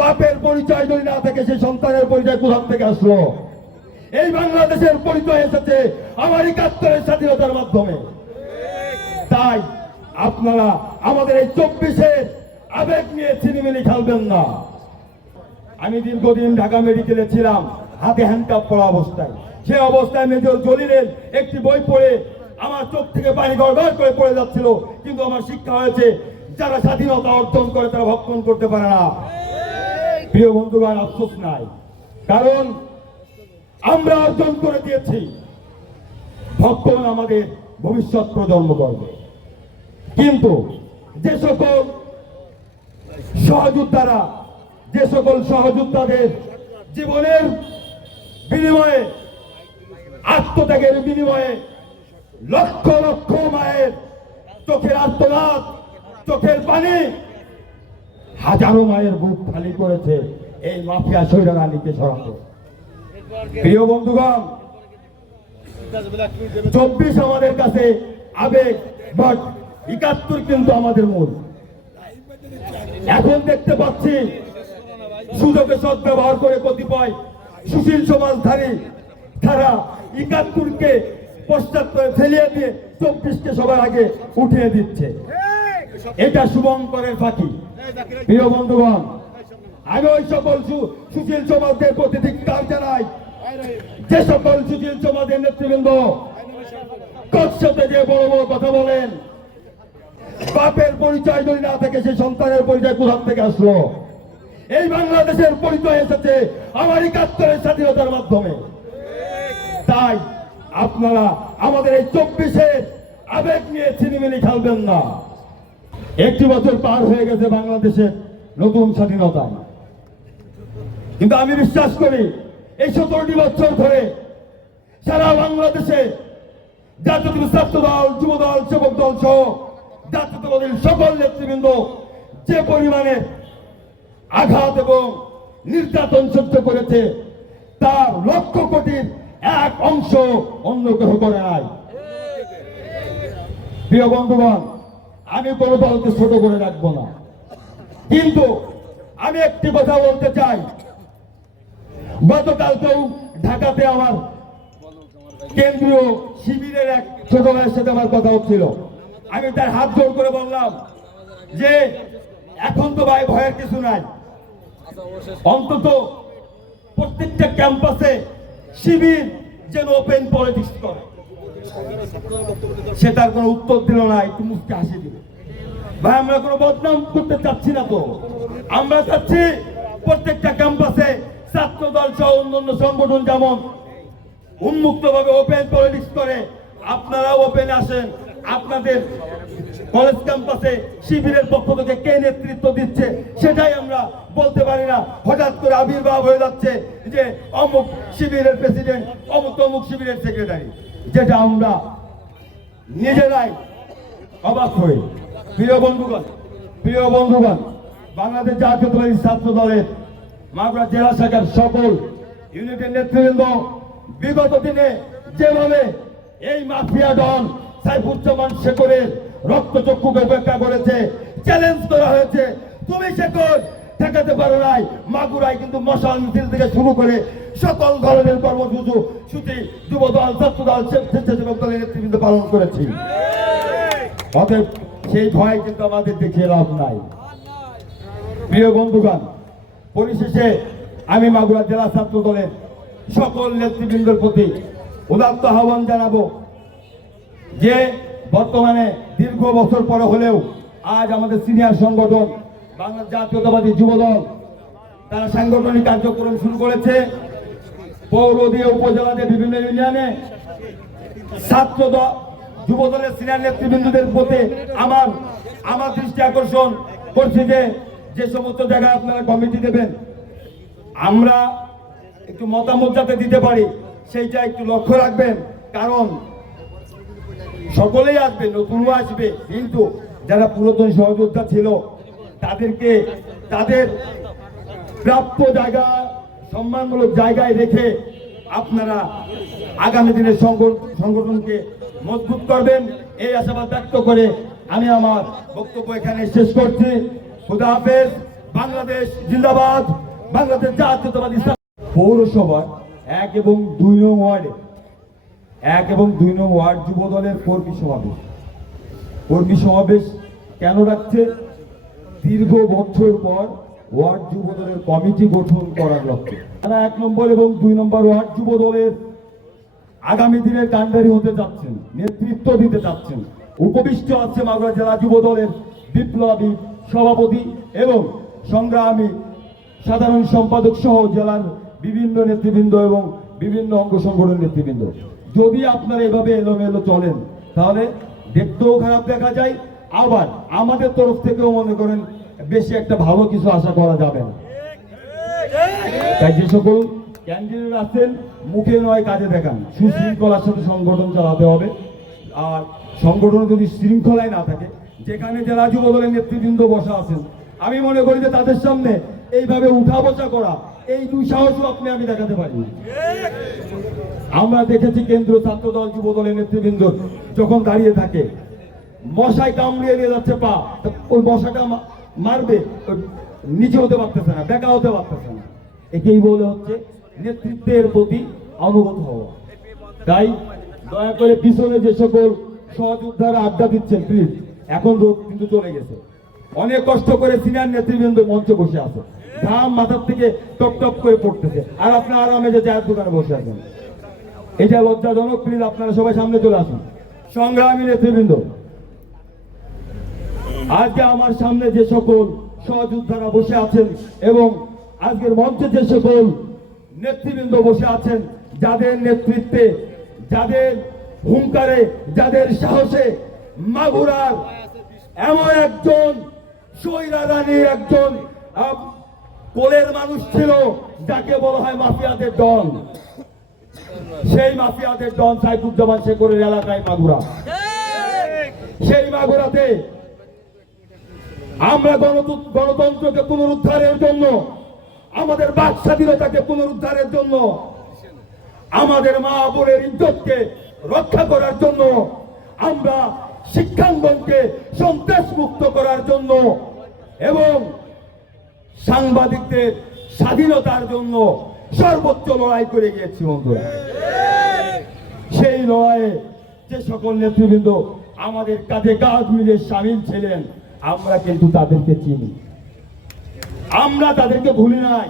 বাপের পরিচয় যদি না থাকে, সেই সন্তানের পরিচয় কোথার থেকে আসলো? এই বাংলাদেশের পরিচয় এসেছে আমার একাত্তরের স্বাধীনতার মাধ্যমে। তাই আপনারা আমাদের এই চব্বিশের আবেগ নিয়ে ছিনিমিনি খেলবেন না। আমি দীর্ঘদিন ঢাকা মেডিকেলে ছিলাম, হাতে হ্যান্ডকাপ পড়া অবস্থায়। সে অবস্থায় মেজর জলিলের একটি বই পড়ে আমার চোখ থেকে পানি গড় করে পড়ে যাচ্ছিল, কিন্তু আমার শিক্ষা হয়েছে, যারা স্বাধীনতা অর্জন করে তারা ভক্ষণ করতে পারে না। প্রিয় বন্ধুগণ, আফসোস নাই। কারণ আমরা অর্জন করে দিয়েছি। ভক্ষণ আমাদের ভবিষ্যৎ প্রজন্ম করবে। কিন্তু যে সকল সহযোদ্ধারা, যে সকল সহযোদ্ধাদের জীবনের বিনিময়ে, আত্মত্যাগের বিনিময়ে লক্ষ লক্ষ মায়ের চোখের আত্মনাদ চোখের পানি হাজারো মায়ের বুক খালি করেছে এই মাফিয়া সৈরা আলীকে সরাতে। প্রিয় বন্ধুগণ, চব্বিশ আমাদের কাছে আবেগ, বাট, একাত্তর কিন্তু আমাদের মূল। এখন দেখতে পাচ্ছি সুযোগে সদ ব্যবহার করে কতিপয় সুশীল সমাজধারী তারা একাত্তরকে পশ্চাৎ ফেলিয়ে দিয়ে চব্বিশকে সবার আগে উঠিয়ে দিচ্ছে। এটা শুভঙ্করের ফাঁকি। প্রিয় বন্ধুগণ, আমি ওই সু- সুশীল সমাজদের প্রতি ধিক্কার জানাই। যে সকল সুশীল সমাজের নেতৃবৃন্দ কচ্ছতে যে বড় বড় কথা বলেন বাপের পরিচয় যদি না থাকে, সেই সন্তানের পরিচয় কোথার থেকে আসলো? এই বাংলাদেশের পরিচয় এসেছে আমার একাত্তরের স্বাধীনতার মাধ্যমে। তাই আপনারা আমাদের এই চব্বিশের আবেগ নিয়ে ছিনিমিনি খেলবেন না। একটি বছর পার হয়ে গেছে বাংলাদেশের নতুন স্বাধীনতা। কিন্তু আমি বিশ্বাস করি, এই সতেরোটি বছর ধরে সারা বাংলাদেশে জাতীয় ছাত্র দল যুব দল সেবক দল সহ জাতীয়তাবাদীর সকল নেতৃবৃন্দ যে পরিমাণে আঘাত এবং নির্যাতন সহ্য করেছে, তার লক্ষ কোটির এক অংশ অন্য কেউ করে নাই। প্রিয় বন্ধুগণ আমি কোনো দলকে ছোট করে রাখব না। কিন্তু আমি একটি কথা বলতে চাই। গতকালকেও ঢাকাতে আমার কেন্দ্রীয় শিবিরের এক ছোট ভাইয়ের সাথে আমার কথা হচ্ছিল। আমি তার হাত জোর করে বললাম যে, এখন তো ভাই ভয়ের কিছু নাই। অন্তত প্রত্যেকটা ক্যাম্পাসে শিবির যেন ওপেন পলিটিক্স করে। সে তার কোনো উত্তর দিল না, একটু মুখকে হাসি দিল। ভাই, আমরা কোনো বদনাম করতে চাচ্ছি না তো। আমরা চাচ্ছি প্রত্যেকটা ক্যাম্পাসে ছাত্র দল সহ অন্যান্য সংগঠন যেমন উন্মুক্ত ভাবে ওপেন পলিটিক্স করে আপনারা ওপেন আসেন। আপনাদের কলেজ ক্যাম্পাসে শিবিরের পক্ষ থেকে কে নেতৃত্ব দিচ্ছে, সেটাই আমরা বলতে পারি না। হঠাৎ করে আবির্ভাব হয়ে যাচ্ছে যে অমুক শিবিরের প্রেসিডেন্ট, অমুক অমুক শিবিরের সেক্রেটারি। যেটা আমরা নিজেরাই অবাক হয়ে প্রিয় বন্ধুগণ প্রিয় বন্ধুগণ, বাংলাদেশ জাতীয়তাবাদী ছাত্র দলের মাগুরা জেলা শাখার সকল ইউনিটের নেতৃবৃন্দ, বিগত দিনে যেভাবে এই মাফিয়া ডন সাইফুজ্জামান শেখরের রক্তচক্ষুকে উপেক্ষা করেছে চ্যালেঞ্জ করা হয়েছে, তুমি শেখর ঠেকাতে পারো নাই। মাগুরায় কিন্তু মশাল মিছিল থেকে শুরু করে সকল ধরনের কর্মসূচি সূচি যুব দল ছাত্র দল স্বেচ্ছাসেবক দলের নেতৃবৃন্দ পালন করেছি। অতএব সেই ভয় কিন্তু আমাদের দেখিয়ে লাভ নাই। প্রিয় বন্ধুগণ, পরিশেষে আমি মাগুরা জেলা ছাত্র দলের সকল নেতৃবৃন্দের প্রতি উদাত্ত আহ্বান জানাব যে বর্তমানে দীর্ঘ বছর পরে হলেও আজ আমাদের সিনিয়র সংগঠন বাংলা জাতীয়তাবাদী যুব দল তারা সাংগঠনিক কার্যক্রম শুরু করেছে। পৌর দিয়ে উপজেলা দিয়ে বিভিন্ন ইউনিয়নে ছাত্র যুব দলের সিনিয়র নেতৃবৃন্দদের প্রতি আমার আমার দৃষ্টি আকর্ষণ করছি যে যে সমস্ত জায়গায় আপনারা কমিটি দেবেন, আমরা একটু মতামত যাতে দিতে পারি, সেইটা একটু লক্ষ্য রাখবেন। কারণ সকলেই আসবে, নতুনও আসবে, কিন্তু যারা পুরাতন সহযোদ্ধা ছিল তাদেরকে তাদের প্রাপ্য জায়গা, সম্মানমূলক জায়গায় রেখে আপনারা আগামী দিনের সংগঠন- সংগঠনকে মজবুত করবেন। এই আশাবাদ ব্যক্ত করে আমি আমার বক্তব্য এখানে শেষ করছি। খুদা হাফেজ। বাংলাদেশ জিন্দাবাদ। বাংলাদেশ জাতীয়তাবাদী পৌরসভার এক এবং দুই নং ওয়ার্ডে, এক এবং দুই নং ওয়ার্ড যুব দলের কর্মী সমাবেশ। কর্মী সমাবেশ কেন রাখছে দীর্ঘ বছর পর ওয়ার্ড যুব দলের কমিটি গঠন করার লক্ষ্যে। তারা এক নম্বর এবং দুই নম্বর ওয়ার্ড যুব দলের আগামী দিনের কাণ্ডারি হতে যাচ্ছেন, নেতৃত্ব দিতে যাচ্ছেন। উপবিষ্ট আছে মাগুরা জেলা যুব দলের বিপ্লবী সভাপতি এবং সংগ্রামী সাধারণ সম্পাদক সহ জেলার বিভিন্ন নেতৃবৃন্দ এবং বিভিন্ন অঙ্গ সংগঠনের নেতৃবৃন্দ। যদি আপনারা এভাবে এলোমেলো চলেন, তাহলে দেখতেও খারাপ দেখা যায় আবার আমাদের তরফ থেকেও মনে করেন বেশি একটা ভালো কিছু আশা করা যাবে না। তাই যে সকল ক্যান্ডিডেট আছেন, মুখে নয় কাজে দেখান। সুশৃঙ্খলার সাথে সংগঠন চালাতে হবে। আর সংগঠন যদি শৃঙ্খলায় না থাকে, যেখানে জেলা যুব দলের নেতৃবৃন্দ বসা আছেন, আমি মনে করি যে তাদের সামনে এইভাবে উঠা বসা করা, এই দুই সাহসও আপনি আমি দেখাতে পারি। আমরা দেখেছি কেন্দ্রীয় ছাত্র দল যুব দলের নেতৃবৃন্দ যখন দাঁড়িয়ে থাকে মশায় কামড়িয়ে নিয়ে যাচ্ছে, পা। ওই মশাটা মারবে নিচে হতে পারতেছে না, বেকা হতে পারতেছে না। একেই বলে হচ্ছে নেতৃত্বের প্রতি অনুগত হওয়া। তাই দয়া করে পিছনে যে সকল সহযোদ্ধারা আড্ডা দিচ্ছেন প্লিজ এখন রোগ কিন্তু চলে গেছে। অনেক কষ্ট করে সিনিয়র নেতৃবৃন্দ মঞ্চে বসে আছে। ঘাম মাথার থেকে টপ টপ করে পড়তেছে। আর আপনার আরামে যে চায়ের দোকানে বসে আছেন। এটা লজ্জাজনক প্লিজ আপনারা সবাই সামনে চলে আসুন। সংগ্রামী নেতৃবৃন্দ আজকে আমার সামনে যে সকল সহযোদ্ধারা বসে আছেন এবং আজকের মঞ্চে যে সকল নেতৃবৃন্দ বসে আছেন যাদের নেতৃত্বে যাদের হুঙ্কারে যাদের সাহসে মাগুরার এমন একজন সৈরা রানীর একজন কোলের মানুষ ছিল যাকে বলা হয় মাফিয়াদের দল সেই মাফিয়াদের ডন সাইফুজ্জামান শেখরের এলাকায় মাগুরা। সেই মাগুরাতে আমরা গণতন্ত্রকে পুনরুদ্ধারের জন্য, আমাদের বাক স্বাধীনতাকে পুনরুদ্ধারের জন্য, আমাদের মা বোনের ইজ্জতকে রক্ষা করার জন্য, আমরা শিক্ষাঙ্গনকে সন্ত্রাস মুক্ত করার জন্য এবং সাংবাদিকদের স্বাধীনতার জন্য সর্বোচ্চ লড়াই করে গিয়েছি, বন্ধুরা। সেই লড়াইয়ে যে সকল নেতৃবৃন্দ আমাদের কাঁধে কাঁধ মিলে সামিল ছিলেন আমরা কিন্তু তাদেরকে চিনি। আমরা তাদেরকে ভুলি নাই।